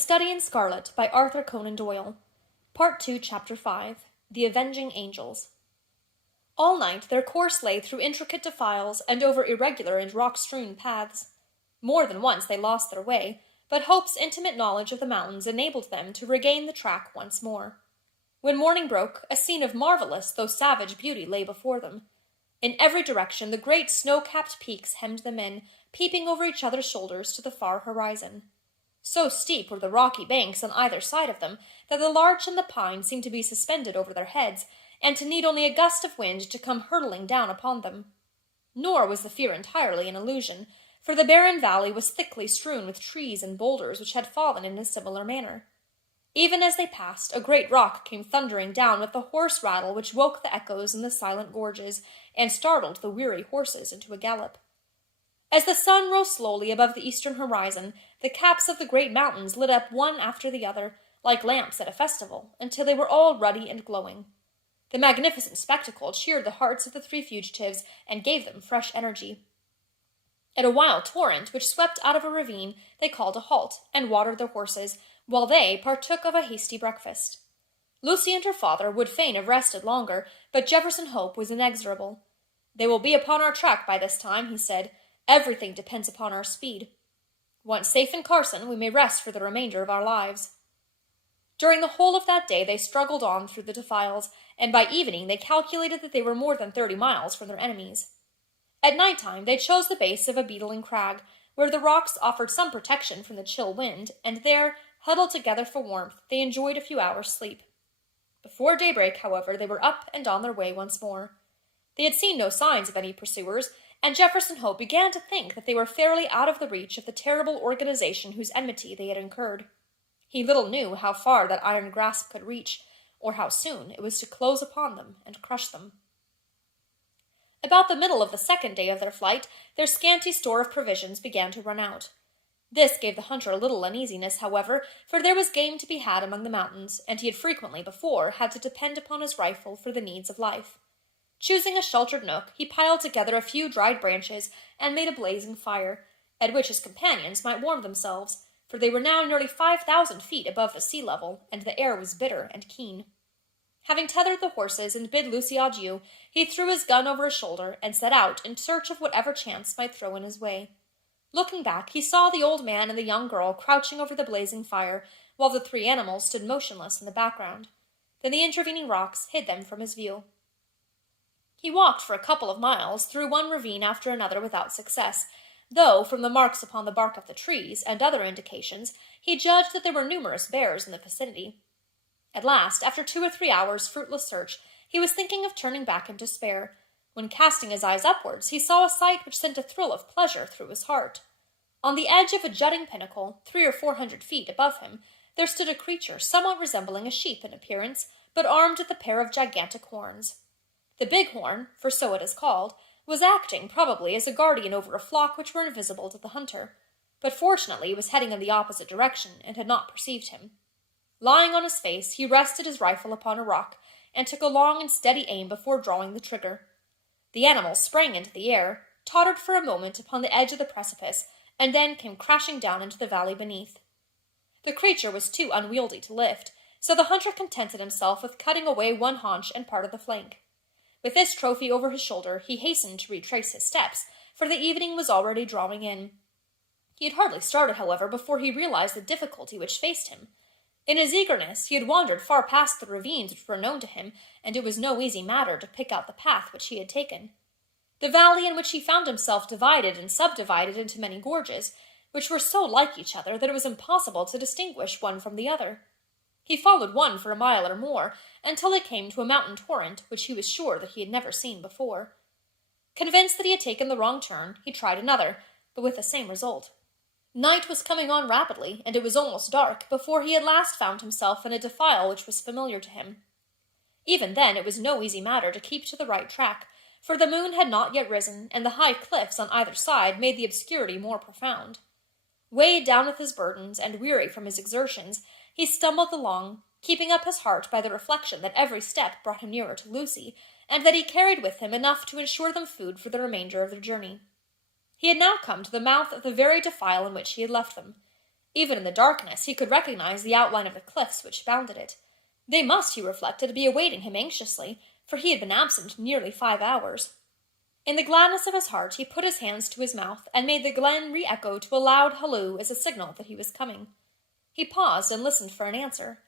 Study in Scarlet by Arthur Conan Doyle. Part 2, Chapter 5. The Avenging Angels. All night their course lay through intricate defiles and over irregular and rock-strewn paths. More than once they lost their way, but Hope's intimate knowledge of the mountains enabled them to regain the track once more. When morning broke, a scene of marvelous though savage beauty lay before them. In every direction the great snow-capped peaks hemmed them in, peeping over each other's shoulders to the far horizon. So steep were the rocky banks on either side of them that the larch and the pine seemed to be suspended over their heads, and to need only a gust of wind to come hurtling down upon them. Nor was the fear entirely an illusion, for the barren valley was thickly strewn with trees and boulders which had fallen in a similar manner. Even as they passed, a great rock came thundering down with the hoarse rattle which woke the echoes in the silent gorges, and startled the weary horses into a gallop. As the sun rose slowly above the eastern horizon, the caps of the great mountains lit up one after the other, like lamps at a festival, until they were all ruddy and glowing. The magnificent spectacle cheered the hearts of the three fugitives and gave them fresh energy. At a wild torrent which swept out of a ravine, they called a halt, and watered their horses, while they partook of a hasty breakfast. Lucy and her father would fain have rested longer, but Jefferson Hope was inexorable. "They will be upon our track by this time," he said. "Everything depends upon our speed. Once safe in Carson, we may rest for the remainder of our lives." During the whole of that day they struggled on through the defiles, and by evening they calculated that they were more than 30 miles from their enemies. At night time they chose the base of a beetling crag, where the rocks offered some protection from the chill wind, and there, huddled together for warmth, they enjoyed a few hours' sleep. Before daybreak, however, they were up and on their way once more. They had seen no signs of any pursuers, and Jefferson Hope began to think that they were fairly out of the reach of the terrible organization whose enmity they had incurred. He little knew how far that iron grasp could reach, or how soon it was to close upon them and crush them. About the middle of the second day of their flight, their scanty store of provisions began to run out. This gave the hunter a little uneasiness, however, for there was game to be had among the mountains, and he had frequently before had to depend upon his rifle for the needs of life. Choosing a sheltered nook, he piled together a few dried branches and made a blazing fire, at which his companions might warm themselves, for they were now nearly 5,000 feet above the sea level, and the air was bitter and keen. Having tethered the horses and bid Lucy adieu, he threw his gun over his shoulder and set out in search of whatever chance might throw in his way. Looking back, he saw the old man and the young girl crouching over the blazing fire, while the three animals stood motionless in the background. Then the intervening rocks hid them from his view. He walked for a couple of miles through one ravine after another without success, though, from the marks upon the bark of the trees and other indications, he judged that there were numerous bears in the vicinity. At last, after 2 or 3 hours' fruitless search, he was thinking of turning back in despair, when, casting his eyes upwards, he saw a sight which sent a thrill of pleasure through his heart. On the edge of a jutting pinnacle, 300 or 400 feet above him, there stood a creature somewhat resembling a sheep in appearance, but armed with a pair of gigantic horns. The bighorn, for so it is called, was acting probably as a guardian over a flock which were invisible to the hunter, but fortunately he was heading in the opposite direction and had not perceived him. Lying on his face, he rested his rifle upon a rock, and took a long and steady aim before drawing the trigger. The animal sprang into the air, tottered for a moment upon the edge of the precipice, and then came crashing down into the valley beneath. The creature was too unwieldy to lift, so the hunter contented himself with cutting away one haunch and part of the flank. With this trophy over his shoulder, he hastened to retrace his steps, for the evening was already drawing in. He had hardly started, however, before he realized the difficulty which faced him. In his eagerness, he had wandered far past the ravines which were known to him, and it was no easy matter to pick out the path which he had taken. The valley in which he found himself divided and subdivided into many gorges, which were so like each other that it was impossible to distinguish one from the other. He followed one for a mile or more, until he came to a mountain torrent which he was sure that he had never seen before. Convinced that he had taken the wrong turn, he tried another, but with the same result. Night was coming on rapidly, and it was almost dark before he at last found himself in a defile which was familiar to him. Even then it was no easy matter to keep to the right track, for the moon had not yet risen, and the high cliffs on either side made the obscurity more profound. Weighed down with his burdens, and weary from his exertions, he stumbled along, keeping up his heart by the reflection that every step brought him nearer to Lucy, and that he carried with him enough to ensure them food for the remainder of their journey. He had now come to the mouth of the very defile in which he had left them. Even in the darkness he could recognize the outline of the cliffs which bounded it. They must, he reflected, be awaiting him anxiously, for he had been absent nearly 5 hours. In the gladness of his heart he put his hands to his mouth and made the glen re-echo to a loud halloo as a signal that he was coming. He paused and listened for an answer.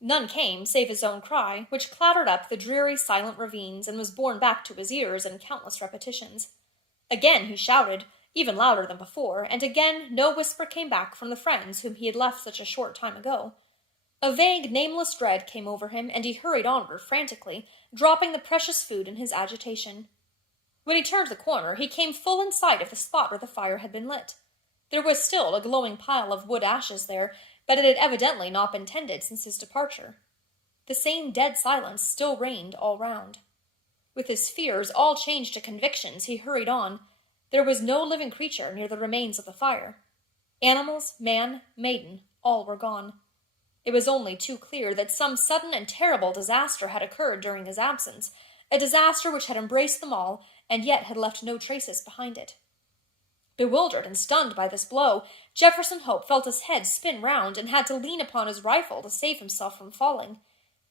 None came save his own cry, which clattered up the dreary, silent ravines and was borne back to his ears in countless repetitions. Again he shouted, even louder than before, and again no whisper came back from the friends whom he had left such a short time ago. A vague, nameless dread came over him, and he hurried onward frantically, dropping the precious food in his agitation. When he turned the corner, he came full in sight of the spot where the fire had been lit. There was still a glowing pile of wood ashes there, but it had evidently not been tended since his departure. The same dead silence still reigned all round. With his fears all changed to convictions, he hurried on. There was no living creature near the remains of the fire. Animals, man, maiden, all were gone. It was only too clear that some sudden and terrible disaster had occurred during his absence, a disaster which had embraced them all, and yet had left no traces behind it. Bewildered and stunned by this blow, Jefferson Hope felt his head spin round and had to lean upon his rifle to save himself from falling.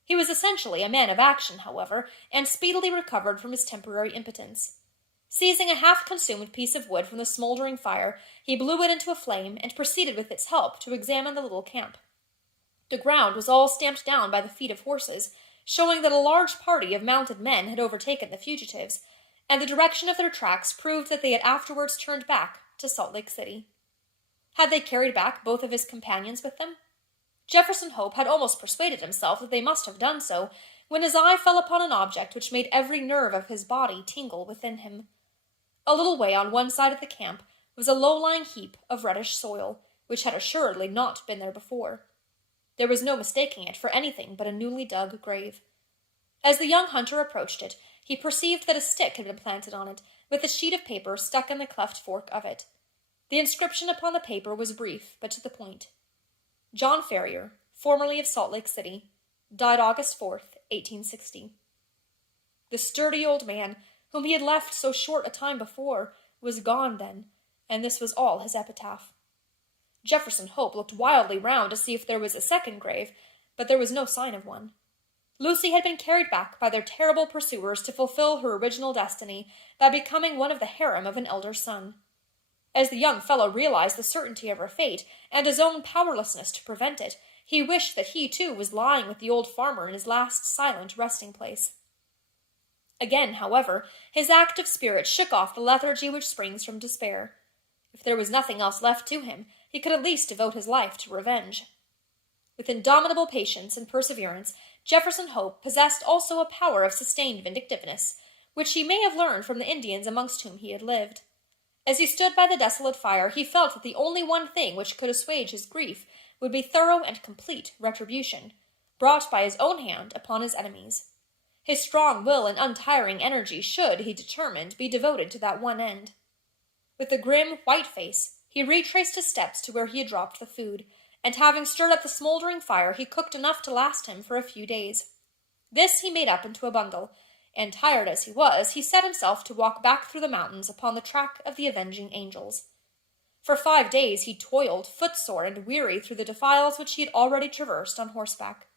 He was essentially a man of action, however, and speedily recovered from his temporary impotence. Seizing a half-consumed piece of wood from the smoldering fire, he blew it into a flame and proceeded with its help to examine the little camp. The ground was all stamped down by the feet of horses, showing that a large party of mounted men had overtaken the fugitives, and the direction of their tracks proved that they had afterwards turned back to Salt Lake City. Had they carried back both of his companions with them? Jefferson Hope had almost persuaded himself that they must have done so, when his eye fell upon an object which made every nerve of his body tingle within him. A little way on one side of the camp was a low-lying heap of reddish soil, which had assuredly not been there before. There was no mistaking it for anything but a newly dug grave. As the young hunter approached it, he perceived that a stick had been planted on it, with a sheet of paper stuck in the cleft fork of it. The inscription upon the paper was brief, but to the point. John Ferrier, formerly of Salt Lake City, died August 4th, 1860. The sturdy old man, whom he had left so short a time before, was gone then, and this was all his epitaph. Jefferson Hope looked wildly round to see if there was a second grave, but there was no sign of one. Lucy had been carried back by their terrible pursuers to fulfill her original destiny by becoming one of the harem of an elder son. As the young fellow realized the certainty of her fate, and his own powerlessness to prevent it, he wished that he too was lying with the old farmer in his last silent resting-place. Again, however, his active spirit shook off the lethargy which springs from despair. If there was nothing else left to him, he could at least devote his life to revenge. With indomitable patience and perseverance, Jefferson Hope possessed also a power of sustained vindictiveness, which he may have learned from the Indians amongst whom he had lived. As he stood by the desolate fire, he felt that the only one thing which could assuage his grief would be thorough and complete retribution, brought by his own hand upon his enemies. His strong will and untiring energy should, he determined, be devoted to that one end. With a grim, white face, he retraced his steps to where he had dropped the food, and having stirred up the smoldering fire, he cooked enough to last him for a few days. This he made up into a bundle, and, tired as he was, he set himself to walk back through the mountains upon the track of the avenging angels. For 5 days he toiled, footsore and weary, through the defiles which he had already traversed on horseback.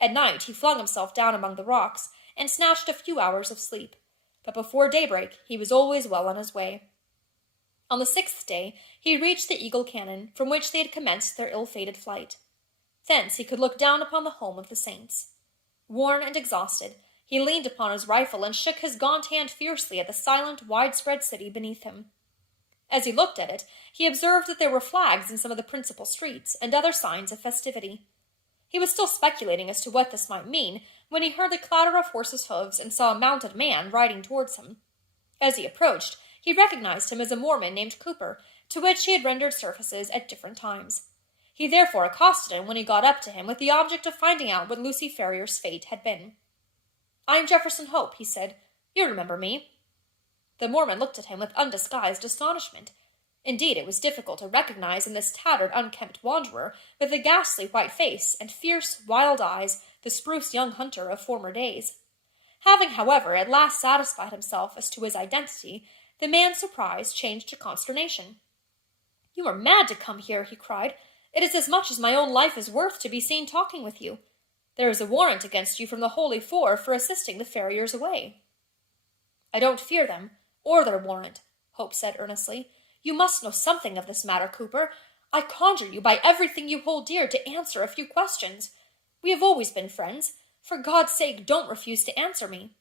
At night he flung himself down among the rocks, and snatched a few hours of sleep, but before daybreak he was always well on his way. On the 6th day he reached the Eagle Cannon, from which they had commenced their ill-fated flight. Thence he could look down upon the home of the saints. Worn and exhausted, he leaned upon his rifle and shook his gaunt hand fiercely at the silent, widespread city beneath him. As he looked at it, he observed that there were flags in some of the principal streets, and other signs of festivity. He was still speculating as to what this might mean, when he heard the clatter of horses' hoofs and saw a mounted man riding towards him. As he approached, he recognized him as a Mormon named Cooper, to which he had rendered services at different times. He therefore accosted him when he got up to him, with the object of finding out what Lucy Ferrier's fate had been. "I am Jefferson Hope," he said. "You remember me." The Mormon looked at him with undisguised astonishment. Indeed, it was difficult to recognize in this tattered, unkempt wanderer, with a ghastly white face and fierce, wild eyes, the spruce young hunter of former days. Having, however, at last satisfied himself as to his identity, the man's surprise changed to consternation. "You are mad to come here," he cried. It is as much as my own life is worth to be seen talking with you. There is a warrant against you from the Holy Four for assisting the farriers away." "I don't fear them, or their warrant," Hope said earnestly. "You must know something of this matter, Cooper. I conjure you by everything you hold dear to answer a few questions. We have always been friends. For God's sake, don't refuse to answer me."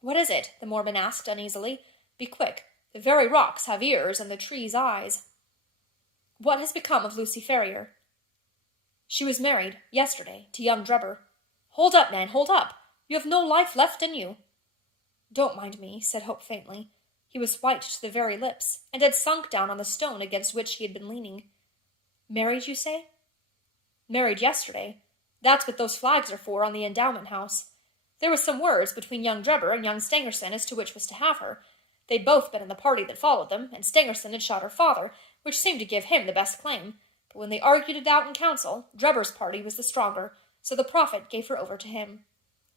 "What is it?" the Mormon asked uneasily. "Be quick. The very rocks have ears and the trees eyes." "What has become of Lucy Ferrier?" "She was married, yesterday, to young Drebber." "Hold up, man, hold up. You have no life left in you." "Don't mind me," said Hope faintly. He was white to the very lips, and had sunk down on the stone against which he had been leaning. "Married, you say?" "Married yesterday. That's what those flags are for on the endowment house. There was some words between young Drebber and young Stangerson as to which was to have her. They'd both been in the party that followed them, and Stangerson had shot her father, which seemed to give him the best claim. But when they argued it out in council, Drebber's party was the stronger, so the prophet gave her over to him.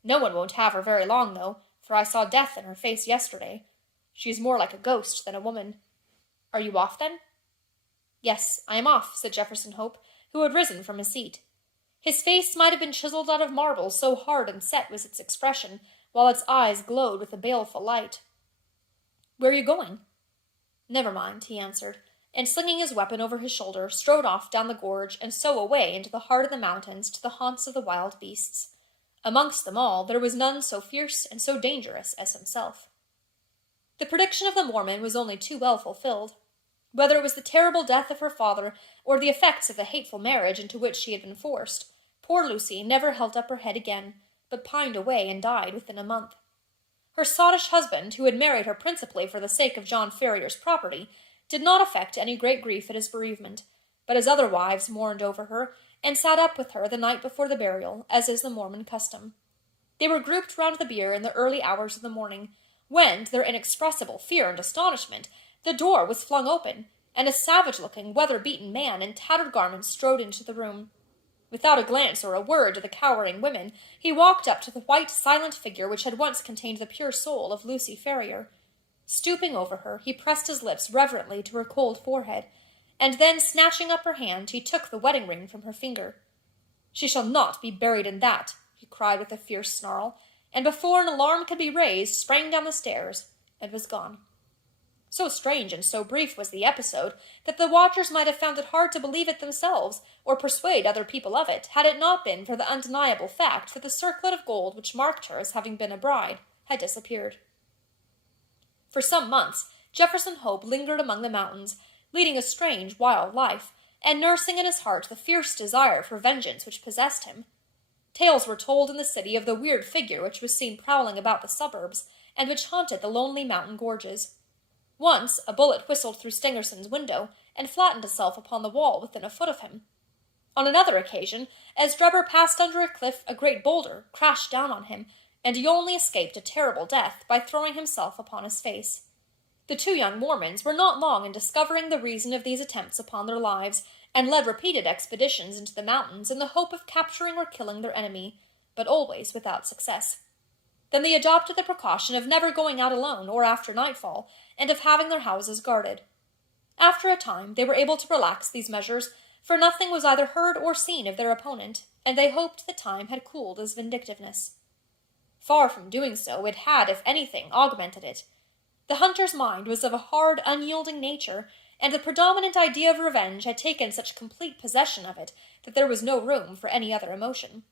No one won't have her very long, though, for I saw death in her face yesterday. She is more like a ghost than a woman." "Are you off, then?" "Yes, I am off," said Jefferson Hope, who had risen from his seat. His face might have been chiseled out of marble, so hard and set was its expression, while its eyes glowed with a baleful light. "Where are you going?" "Never mind," he answered, and slinging his weapon over his shoulder, strode off down the gorge and so away into the heart of the mountains to the haunts of the wild beasts. Amongst them all there was none so fierce and so dangerous as himself. The prediction of the Mormon was only too well fulfilled. Whether it was the terrible death of her father, or the effects of the hateful marriage into which she had been forced, poor Lucy never held up her head again, but pined away and died within a month. Her sottish husband, who had married her principally for the sake of John Ferrier's property, did not affect any great grief at his bereavement, but his other wives mourned over her, and sat up with her the night before the burial, as is the Mormon custom. They were grouped round the bier in the early hours of the morning, when, to their inexpressible fear and astonishment, the door was flung open, and a savage-looking, weather-beaten man in tattered garments strode into the room. Without a glance or a word to the cowering women, he walked up to the white, silent figure which had once contained the pure soul of Lucy Ferrier. Stooping over her, he pressed his lips reverently to her cold forehead, and then, snatching up her hand, he took the wedding ring from her finger. "She shall not be buried in that," he cried with a fierce snarl, and before an alarm could be raised, sprang down the stairs, and was gone. So strange and so brief was the episode that the watchers might have found it hard to believe it themselves, or persuade other people of it, had it not been for the undeniable fact that the circlet of gold which marked her as having been a bride had disappeared. For some months, Jefferson Hope lingered among the mountains, leading a strange, wild life, and nursing in his heart the fierce desire for vengeance which possessed him. Tales were told in the city of the weird figure which was seen prowling about the suburbs, and which haunted the lonely mountain gorges. Once a bullet whistled through Stangerson's window, and flattened itself upon the wall within a foot of him. On another occasion, as Drebber passed under a cliff, a great boulder crashed down on him, and he only escaped a terrible death by throwing himself upon his face. The two young Mormons were not long in discovering the reason of these attempts upon their lives, and led repeated expeditions into the mountains in the hope of capturing or killing their enemy, but always without success. Then they adopted the precaution of never going out alone or after nightfall, and of having their houses guarded. After a time they were able to relax these measures, for nothing was either heard or seen of their opponent, and they hoped the time had cooled his vindictiveness. Far from doing so, it had, if anything, augmented it. The hunter's mind was of a hard, unyielding nature, and the predominant idea of revenge had taken such complete possession of it that there was no room for any other emotion.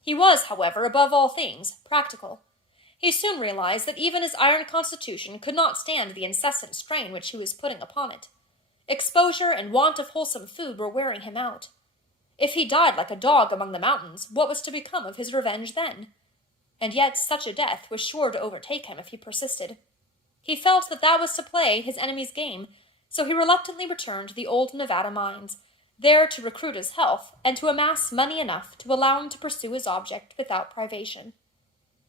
He was, however, above all things, practical. He soon realized that even his iron constitution could not stand the incessant strain which he was putting upon it. Exposure and want of wholesome food were wearing him out. If he died like a dog among the mountains, what was to become of his revenge then? And yet such a death was sure to overtake him if he persisted. He felt that that was to play his enemy's game, so he reluctantly returned to the old Nevada mines, there to recruit his health and to amass money enough to allow him to pursue his object without privation.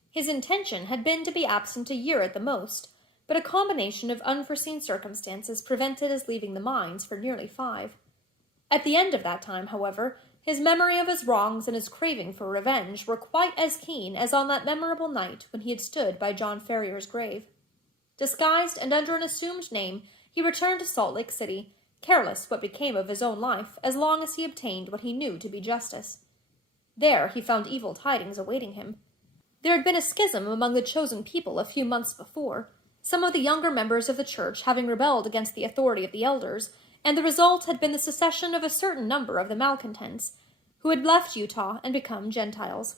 His intention had been to be absent a year at the most, but a combination of unforeseen circumstances prevented his leaving the mines for nearly 5. At the end of that time, however, his memory of his wrongs and his craving for revenge were quite as keen as on that memorable night when he had stood by John Ferrier's grave. Disguised and under an assumed name, he returned to Salt Lake City, careless what became of his own life as long as he obtained what he knew to be justice. There he found evil tidings awaiting him. There had been a schism among the chosen people a few months before, some of the younger members of the church having rebelled against the authority of the elders, and the result had been the secession of a certain number of the malcontents, who had left Utah and become Gentiles.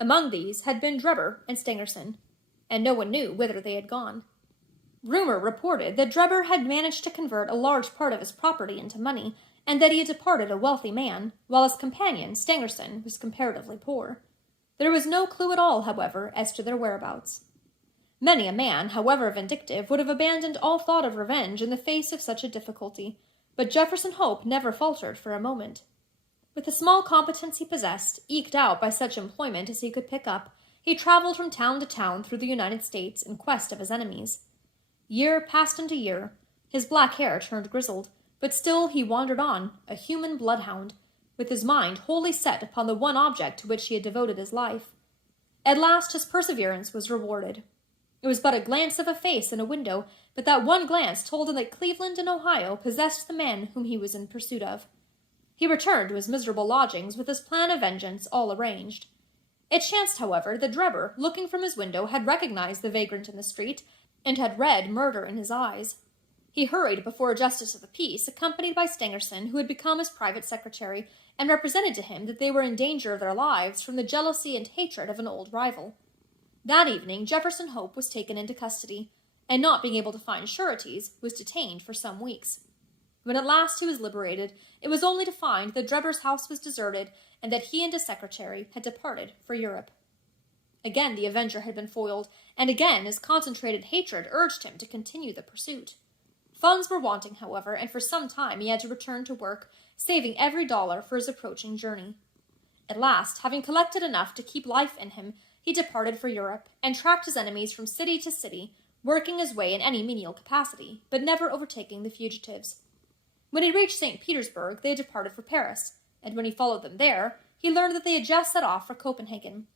Among these had been Drebber and Stangerson, and no one knew whither they had gone. Rumor reported that Drebber had managed to convert a large part of his property into money, and that he had departed a wealthy man, while his companion, Stangerson, was comparatively poor. There was no clue at all, however, as to their whereabouts. Many a man, however vindictive, would have abandoned all thought of revenge in the face of such a difficulty, but Jefferson Hope never faltered for a moment. With the small competence he possessed, eked out by such employment as he could pick up, he traveled from town to town through the United States in quest of his enemies. Year passed into year. His black hair turned grizzled, but still he wandered on, a human bloodhound, with his mind wholly set upon the one object to which he had devoted his life. At last his perseverance was rewarded. It was but a glance of a face in a window, but that one glance told him that Cleveland and Ohio possessed the man whom he was in pursuit of. He returned to his miserable lodgings with his plan of vengeance all arranged. It chanced, however, that Drebber, looking from his window, had recognized the vagrant in the street, and had read murder in his eyes. He hurried before a justice of the peace, accompanied by Stangerson, who had become his private secretary, and represented to him that they were in danger of their lives from the jealousy and hatred of an old rival. That evening Jefferson Hope was taken into custody, and not being able to find sureties, was detained for some weeks. When at last he was liberated, it was only to find that Drebber's house was deserted, and that he and his secretary had departed for Europe. Again the avenger had been foiled, and again his concentrated hatred urged him to continue the pursuit. Funds were wanting, however, and for some time he had to return to work, saving every dollar for his approaching journey. At last, having collected enough to keep life in him, he departed for Europe, and tracked his enemies from city to city, working his way in any menial capacity, but never overtaking the fugitives. When he reached St. Petersburg, they had departed for Paris, and when he followed them there, he learned that they had just set off for Copenhagen.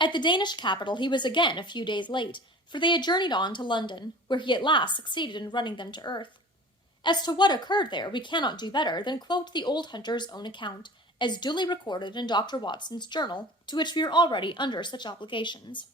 At the Danish capital he was again a few days late, for they had journeyed on to London, where he at last succeeded in running them to earth. As to what occurred there, we cannot do better than quote the old hunter's own account, as duly recorded in Dr. Watson's journal, to which we are already under such obligations.